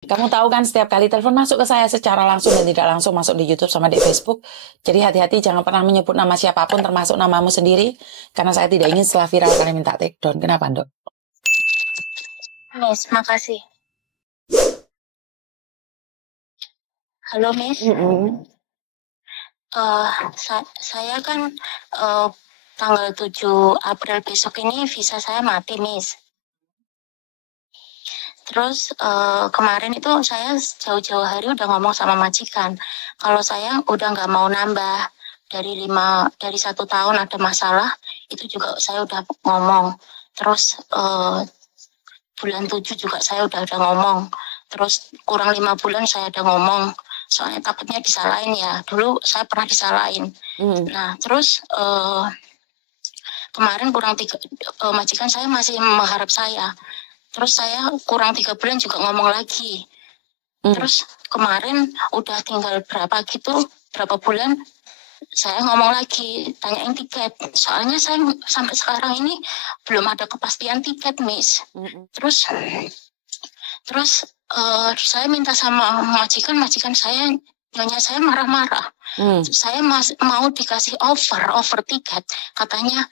Kamu tahu kan setiap kali telepon masuk ke saya secara langsung dan tidak langsung masuk di YouTube sama di Facebook. Jadi hati-hati jangan pernah menyebut nama siapapun termasuk namamu sendiri. Karena saya tidak ingin setelah viral kalian minta take down. Kenapa, Dok? Miss, makasih. Halo, Miss. Saya kan tanggal 7 April besok ini visa saya mati, Miss. Terus kemarin itu saya jauh-jauh hari udah ngomong sama majikan kalau saya udah nggak mau nambah dari 1 tahun ada masalah, itu juga saya udah ngomong. Terus bulan 7 juga saya udah ngomong. Terus kurang 5 bulan saya udah ngomong. Soalnya takutnya disalahin ya. Dulu saya pernah disalahin. Nah, terus kemarin majikan saya masih mengharap saya. Terus saya kurang 3 bulan juga ngomong lagi. Terus kemarin udah tinggal berapa bulan, saya ngomong lagi, tanyain tiket. Soalnya saya sampai sekarang ini belum ada kepastian tiket, Miss. Terus saya minta sama majikan saya, nyonya saya marah-marah. Saya mau dikasih offer tiket. Katanya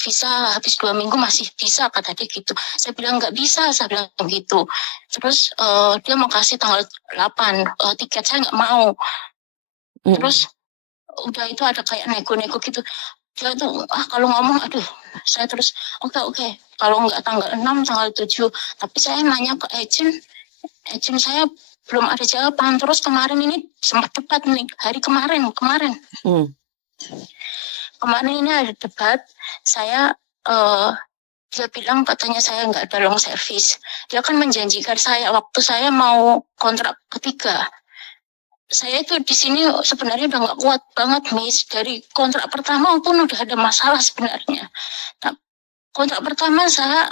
visa habis 2 minggu masih bisa, kata dia gitu. Saya bilang nggak bisa, saya bilang gitu. Terus dia mau kasih tanggal 8 tiket, saya nggak mau. Terus udah itu ada kayak nego-nego gitu. Dia tuh kalau ngomong aduh, saya terus oke. Kalau nggak tanggal 6, tanggal 7. Tapi saya nanya ke agent saya belum ada jawaban. Terus kemarin ini sempat debat nih, hari kemarin. Kemarin ini ada debat, saya dia bilang katanya saya nggak ada long service. Dia kan menjanjikan saya waktu saya mau kontrak ketiga. Saya itu di sini sebenarnya udah nggak kuat banget, Miss. Dari kontrak pertama pun udah ada masalah sebenarnya. Nah, kontrak pertama saya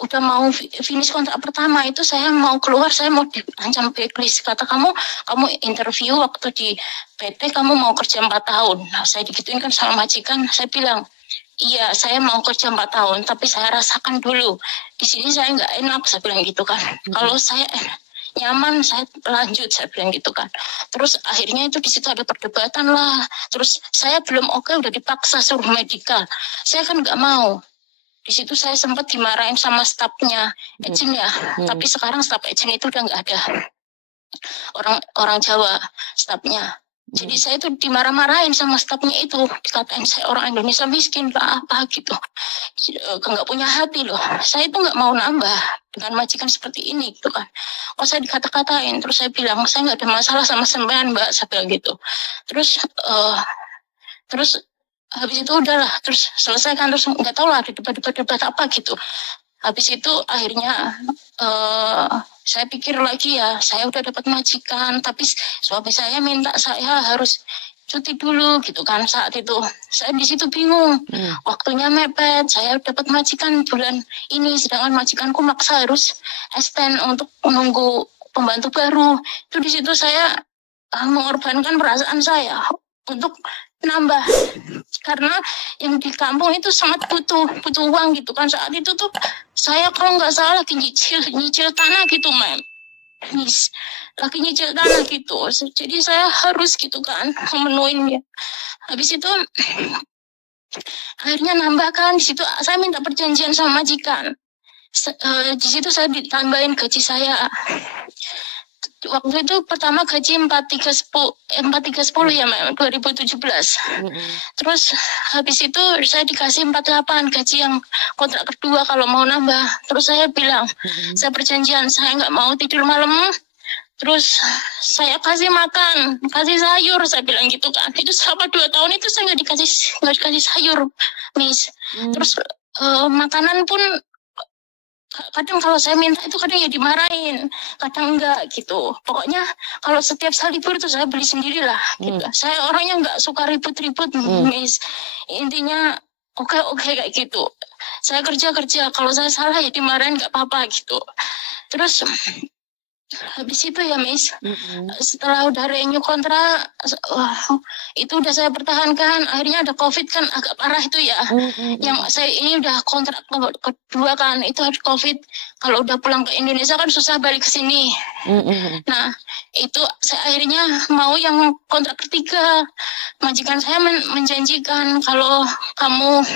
udah mau finish kontrak pertama itu saya mau keluar, saya mau diancam blacklist. Kata kamu interview waktu di PT kamu mau kerja 4 tahun. Nah, saya digituin kan sama majikan, saya bilang, iya saya mau kerja 4 tahun, tapi saya rasakan dulu. Di sini saya nggak enak, saya bilang gitu kan. Kalau saya nyaman, saya lanjut, saya bilang gitu kan. Terus akhirnya itu di situ ada perdebatan lah. Terus saya belum oke, udah dipaksa suruh medical. Saya kan nggak mau. Di situ saya sempat dimarahin sama stafnya agent ya. Tapi sekarang staf agent itu udah nggak ada. Orang Jawa stafnya. Jadi saya tuh dimarah-marahin sama stafnya itu, dikatain saya orang Indonesia miskin apa gitu, nggak punya hati loh. Saya itu nggak mau nambah dengan majikan seperti ini gitu kan. Oh, saya dikata-katain, terus saya bilang saya nggak ada masalah sama sembahan, Mbak, saya bilang gitu. Terus habis itu udahlah, terus selesai kan, terus nggak tahu lah ada debat apa gitu. Habis itu akhirnya saya pikir lagi ya, saya udah dapat majikan, tapi suami saya minta saya harus cuti dulu gitu kan. Saat itu saya di situ bingung, waktunya mepet, saya dapat majikan bulan ini, sedangkan majikanku maksa harus extend untuk menunggu pembantu baru. Itu di situ saya mengorbankan perasaan saya untuk nambah, karena yang di kampung itu sangat butuh uang gitu kan. Saat itu tuh saya kalau nggak salah lagi nyicil tanah gitu, Miss, lagi nyicil tanah gitu. Jadi saya harus gitu kan memenuhinya. Habis itu akhirnya nambah kan, di situ saya minta perjanjian sama majikan. Di situ saya ditambahin gaji saya. Waktu itu pertama gaji 4310 ya, 2017. Terus habis itu saya dikasih 48 gaji yang kontrak kedua kalau mau nambah. Terus saya bilang, saya perjanjian saya nggak mau tidur malam. Terus saya kasih makan, kasih sayur, saya bilang gitu kan. Itu selama 2 tahun itu saya nggak dikasih sayur, Miss. Terus makanan pun kadang kalau saya minta itu kadang ya dimarahin, kadang enggak gitu. Pokoknya kalau setiap kali libur itu saya beli sendirilah gitu. Saya orangnya nggak suka ribut-ribut, Miss. Intinya oke kayak gitu. Saya kerja, kalau saya salah ya dimarahin nggak apa-apa gitu. Terus Habis itu ya Miss, Mm-mm. setelah udah renew kontrak, wah, itu udah saya pertahankan. Akhirnya ada COVID kan agak parah itu ya. Yang Mm-mm. saya ini udah kontrak kedua kan, itu ada COVID. Kalau udah pulang ke Indonesia kan susah balik ke sini. Mm-mm. Nah, itu saya akhirnya mau yang kontrak ketiga. Majikan saya menjanjikan kalau kamu,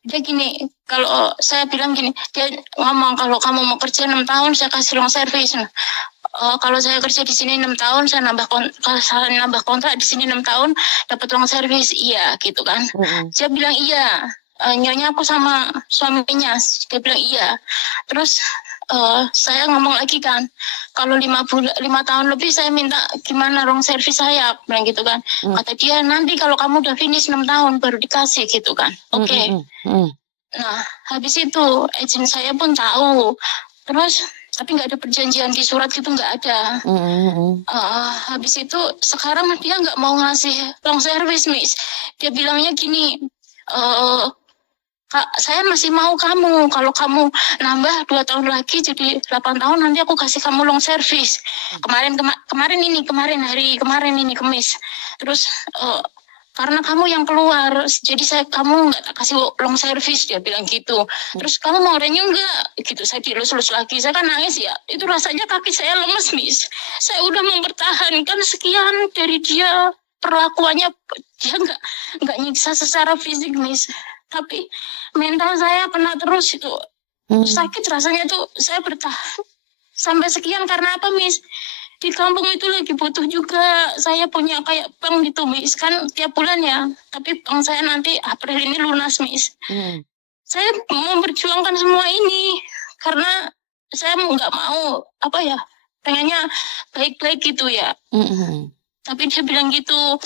dia gini, kalau saya bilang gini, dia ngomong kalau kamu mau kerja 6 tahun saya kasih long service. Nah, kalau saya kerja di sini 6 tahun, kalau saya nambah kontrak di sini 6 tahun, dapat long service, iya gitu kan. Mm-mm. Saya bilang iya. Nyonya aku sama suaminya, dia bilang iya. Terus saya ngomong lagi kan, kalau 5 tahun lebih saya minta gimana long service saya, bilang gitu kan. Mm. Kata dia nanti kalau kamu udah finish 6 tahun baru dikasih gitu kan. Oke. Mm-mm. Mm. Nah, habis itu agent saya pun tahu. Terus, tapi nggak ada perjanjian di surat gitu, nggak ada. Mm-mm. Habis itu sekarang dia nggak mau ngasih long service, Miss. Dia bilangnya gini, Kak, saya masih mau kamu. Kalau kamu nambah 2 tahun lagi jadi 8 tahun, nanti aku kasih kamu long service. Kemarin ini Kemis. Terus karena kamu yang keluar, jadi kamu nggak kasih long service, dia bilang gitu. Terus kamu mau renew nggak? Gitu, saya dilus-lus lagi. Saya kan nangis ya. Itu rasanya kaki saya lemes, Miss. Saya udah mempertahankan sekian dari dia, perlakuannya dia nggak nyiksa secara fisik, Miss. Tapi mental saya kena terus itu. Sakit rasanya tuh, saya bertahan sampai sekian karena apa, Miss? Di kampung itu lagi butuh juga. Saya punya kayak bank gitu, Miss. Kan tiap bulan ya. Tapi bank saya nanti April ini lunas, Miss. Saya memperjuangkan semua ini karena saya nggak mau, pengennya baik-baik gitu ya. Tapi dia bilang gitu,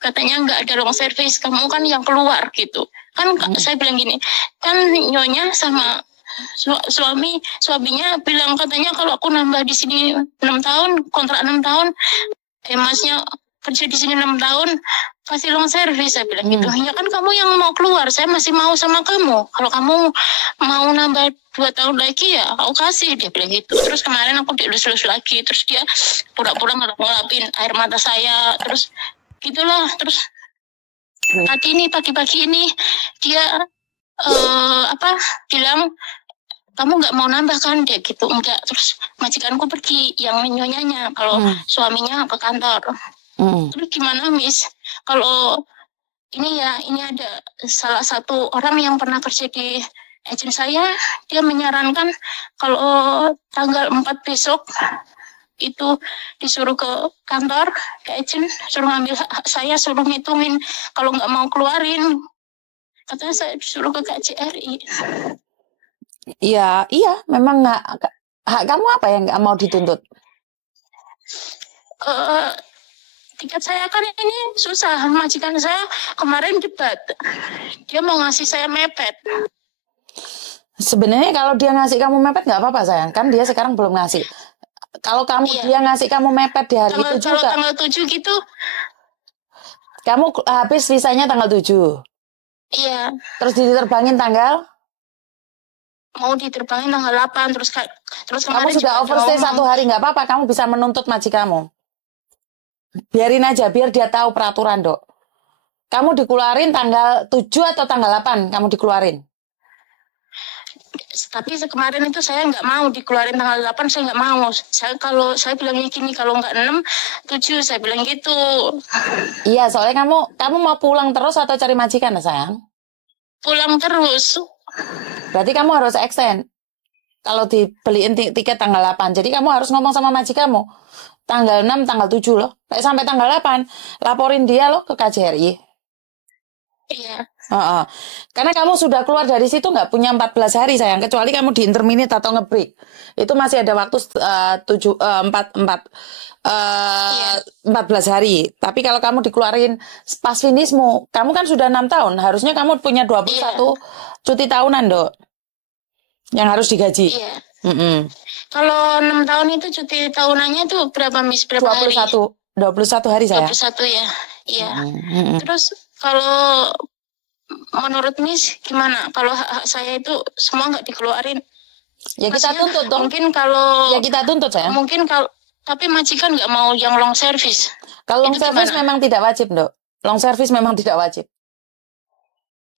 katanya nggak ada long service, kamu kan yang keluar gitu. Kan saya bilang gini, kan nyonya sama suaminya bilang katanya kalau aku nambah di sini 6 tahun, kontrak 6 tahun, masnya kerja di sini 6 tahun, kasih long service, saya bilang gitu. Ya kan kamu yang mau keluar, saya masih mau sama kamu. Kalau kamu mau nambah 2 tahun lagi ya aku kasih, dia bilang gitu. Terus kemarin aku dielus-elus lagi, terus dia pura-pura ngelapin air mata saya, terus gitulah. Terus pagi-pagi ini dia bilang kamu nggak mau nambah kan, dia gitu. Enggak. Terus majikanku pergi yang nyonyanya, kalau suaminya ke kantor. Terus gimana, Miss, kalau ini ada salah satu orang yang pernah kerja di agen saya, dia menyarankan kalau tanggal 4 besok itu disuruh ke kantor, ke agen, suruh ngambil hak saya, suruh ngitungin, kalau nggak mau keluarin, katanya saya disuruh ke KJRI. Iya, memang hak kamu apa yang nggak mau dituntut? Tiket saya kan ini susah, majikan saya kemarin debat, dia mau ngasih saya mepet. Sebenarnya kalau dia ngasih kamu mepet nggak apa-apa sayang, kan dia sekarang belum ngasih. Kalau dia ngasih kamu mepet di hari itu juga. Kalau tanggal 7 gitu. Kamu habis visanya tanggal 7. Iya. Terus diterbangin tanggal? Mau diterbangin tanggal 8, terus kamu sudah overstay 1 hari, nggak apa-apa, kamu bisa menuntut majikanmu. Biarin aja, biar dia tahu peraturan, Dok. Kamu dikeluarin tanggal 7 atau tanggal 8 kamu dikeluarin? Tapi kemarin itu saya nggak mau dikeluarin tanggal 8, saya nggak mau. Kalau saya bilangnya gini, kalau nggak 6, 7, saya bilang gitu. Iya, soalnya kamu mau pulang terus atau cari majikan, sayang? Pulang terus. Berarti kamu harus extend. Kalau dibeliin tiket tanggal 8, jadi kamu harus ngomong sama majikanmu. Tanggal 6, tanggal 7 loh. Kayak sampai tanggal 8, laporin dia loh ke KJRI. Iya. Karena kamu sudah keluar dari situ nggak punya 14 hari sayang, kecuali kamu di interminate atau ngebreak. Itu masih ada waktu 14 hari. Tapi kalau kamu dikeluarin pas finishmu, kamu kan sudah 6 tahun, harusnya kamu punya 21 cuti tahunan, Dok, yang harus digaji. Iya. Kalau 6 tahun itu cuti tahunannya itu berapa, Miss? Berapa 21 hari saya. 21 ya. Iya. Terus kalau menurut Miss gimana? Kalau hak saya itu semua nggak dikeluarin? Ya kita Maksudnya, tuntut dong. mungkin kalau Ya kita tuntut saya. mungkin kalau tapi majikan nggak mau yang long service. Kalau long Itu service gimana? memang tidak wajib, Dok. Long service memang tidak wajib.